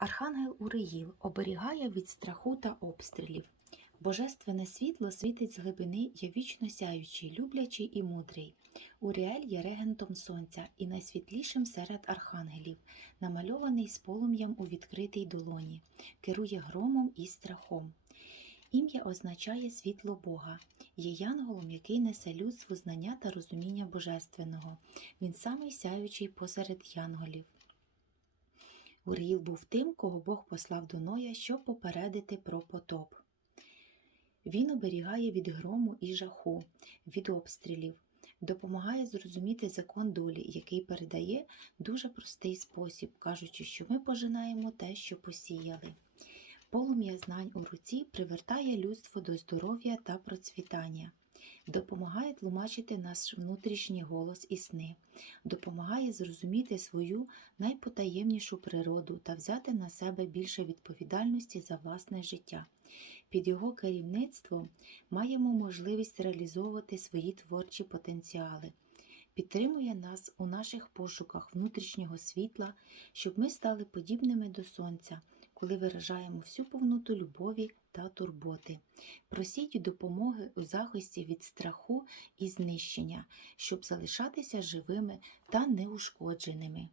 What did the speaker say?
Архангел Уриїл оберігає від страху та обстрілів. Божественне світло світить з глибини, є вічно сяючий, люблячий і мудрий. Уріель є регентом сонця і найсвітлішим серед архангелів, намальований з полум'ям у відкритій долоні, керує громом і страхом. Ім'я означає світло Бога, є янголом, який несе людству знання та розуміння божественного. Він самий сяючий посеред янголів. Уріїл був тим, кого Бог послав до Ноя, щоб попередити про потоп. Він оберігає від грому і жаху, від обстрілів, допомагає зрозуміти закон долі, який передає дуже простий спосіб, кажучи, що ми пожинаємо те, що посіяли. Полум'я знань у руці привертає людство до здоров'я та процвітання, допомагає тлумачити наш внутрішній голос і сни, допомагає зрозуміти свою найпотаємнішу природу та взяти на себе більше відповідальності за власне життя. Під його керівництвом маємо можливість реалізовувати свої творчі потенціали, підтримує нас у наших пошуках внутрішнього світла, щоб ми стали подібними до сонця, коли виражаємо всю повноту любові та турботи. Просіть допомоги у захисті від страху і знищення, щоб залишатися живими та неушкодженими.